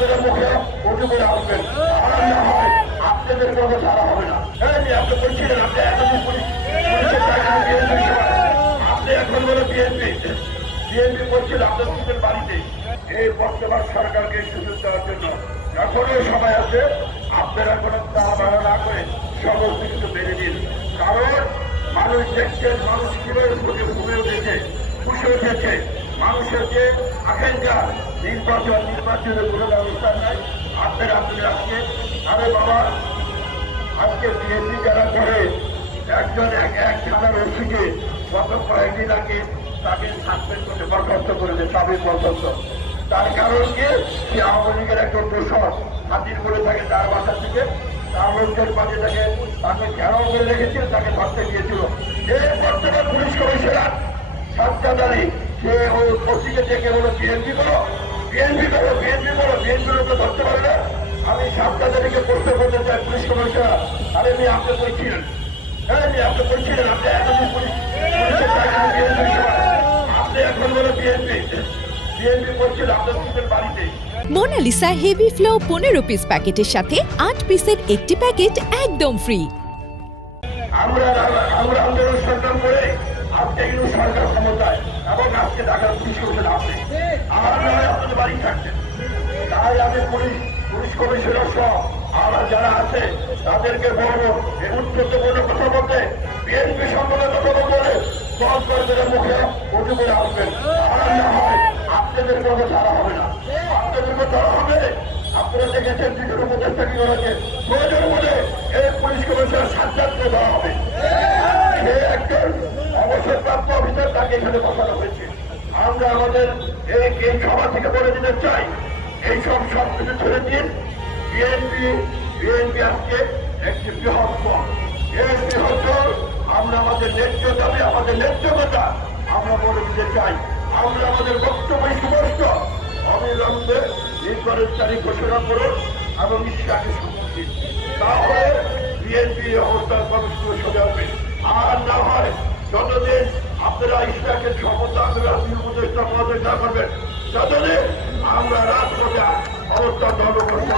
আপনাদের মুখে উঁচু করে আসবেন, আর না হয় আপনাদের কোনো ছাড়া হবে না। আপনি বলছিলেন আপনি এতদিন পুলিশের চাকরি বিএনপির সময়, আপনি এখন বলে বিএনপি করছিল আপনাদের বাড়িতে। এই বর্তমান সরকারকে সুযোগ দেওয়ার জন্য এখনো সময় আছে। আপনারা কোনো তাড়াবাড়া না করে সমস্ত কিছু মেনে দিন, কারণ মানুষ দেখছেন মানুষ কিভাবে ঘুমে উঠেছে, খুশি উঠেছে। মানুষের যে আকাঙ্ক্ষা নির্বাচনের কোনো ব্যবস্থা নাই। আপনারা আজকে আরে বাবা, আজকে বিএনপি যারা করে একজন এক থানার ওসিকে গত কয়েকদিন আগে তাকে সাসপেন্ড করতে বরখাস্ত করেছে, সাবেক বরখাস্ত। তার কারণ কি, সে আওয়ামী লীগের একজন দোষর হাতির করে থাকে তার বাসা থেকে, তার লোকদের মাঝে তাকে ঘেরাও করে রেখেছিল, তাকে ধরতে গিয়েছিল। এই বর্তমান পুলিশ কমিশনার সাজ্জাদ আলী, সে ওই ওসিকে ডেকে বলো বিএনপি করো, বিএনপি করো, বিএনপি করো, বিএনপির উপরে ধরতে পারে না। আমি সাজ্জাদ আলীকে প্রশ্ন করতে চাই, পুলিশ কমিশনার, আরে মেয়ে আপনি বলছিলেন, আপনি বলছিলেন আপনি এতদিন পুলিশের চাকরি বিএনপির সময়, আপনি এখন বলে বিএনপি করছিল আপনাদের বাড়িতে। মোনালিসা হেভি ফ্লো 15 পিস প্যাকেটের সাথে 8 পিসের একটি প্যাকেট একদম ফ্রি। আমরা আন্দোলন সরকার করে আজকে কিন্তু সরকার ক্ষমতায়, এবং আজকে ঢাকার পুলিশ কমিশন আছে, আমার নয় আপনাদের বাড়ি থাকছেন। তাই আমি পুলিশ কমিশনার সহ আমরা যারা আছে তাদেরকে বলবো, এই উত্তরপূর্ণ কথা বলতে বিএনপি সম্বন্ধে কথা বলতে দল কর্মীদের মুখে উঁচু করে আসবেন, আর না হয় আপনাদের কোনো ছাড়া হবে না, আপনাদেরকে ধরা হবে। আপনারা দেখেছেন বিভিন্ন উপদেষ্টা কি করেছে, প্রয়োজন বলে এই পুলিশ কমিশনার সাজ্জাদকে দেওয়া হবে। সে একজন অবসরপ্রাপ্ত অফিসার, তাকে এখানে বসানো হয়েছে। আমরা আমাদের এই সভা থেকে বলে দিতে চাই, এইসব সব কিছু ছেড়ে দিন। বিএনপি আজকে একটি বৃহৎ দল, এই বৃহৎ দল আমরা আমাদের ন্যায্য দাবি, আমাদের ন্যায্য কথা আমরা বলে দিতে চাই। আমরা আমাদের বক্তব্য স্পষ্ট, অবিলম্বে নির্বাচনের তারিখ ঘোষণা করুন এবং ইসলামকে সম্মত দিন, তাহলে বিএনপি অবস্থান কর্মসূচি সোজা হবে। আর না হয় যতদিন আপনারা ইসলামকে সম্মত আপনারা উপদেষ্টা পদে না করবেন, ততদিন আমরা রাজপথে অবস্থান ধর্ম করতে